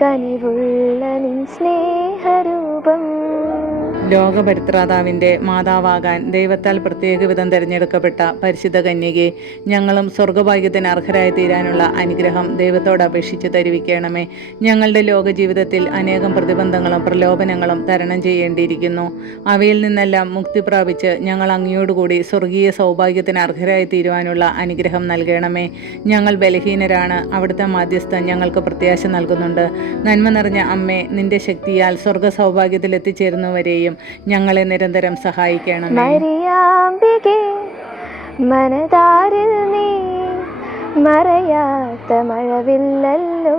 കനിവുള്ള നിൻ സ്നേഹരൂപം. ലോകപരിത്രാതാവിൻ്റെ മാതാവാകാൻ ദൈവത്താൽ പ്രത്യേക വിധം തിരഞ്ഞെടുക്കപ്പെട്ട പരിശുദ്ധ കന്യകെ, ഞങ്ങളും സ്വർഗഭാഗ്യത്തിന് അർഹരായി തീരാനുള്ള അനുഗ്രഹം ദൈവത്തോട് അപേക്ഷിച്ച് തരുവിക്കണമേ. ഞങ്ങളുടെ ലോക ജീവിതത്തിൽ അനേകം പ്രതിബന്ധങ്ങളും പ്രലോഭനങ്ങളും തരണം ചെയ്യേണ്ടിയിരിക്കുന്നു. അവയിൽ നിന്നെല്ലാം മുക്തി പ്രാപിച്ച് ഞങ്ങൾ അങ്ങയോടുകൂടി സ്വർഗീയ സൗഭാഗ്യത്തിന് അർഹരായി തീരുവാനുള്ള അനുഗ്രഹം നൽകണമേ. ഞങ്ങൾ ബലഹീനരാണ്. അവിടുത്തെ മാധ്യസ്ഥം ഞങ്ങൾക്ക് പ്രത്യാശ നൽകുന്നുണ്ട്. നന്മ നിറഞ്ഞ അമ്മേ, നിന്റെ ശക്തിയാൽ സ്വർഗ സൗഭാഗ്യത്തിൽ എത്തിച്ചേരുന്നവരെയും ഞങ്ങളെ നിരന്തരം സഹായിക്കണമേ. മരിയാമ്പികേ, മനതാരിൽ നീ മറയാത്ത മഴവില്ലല്ലോ.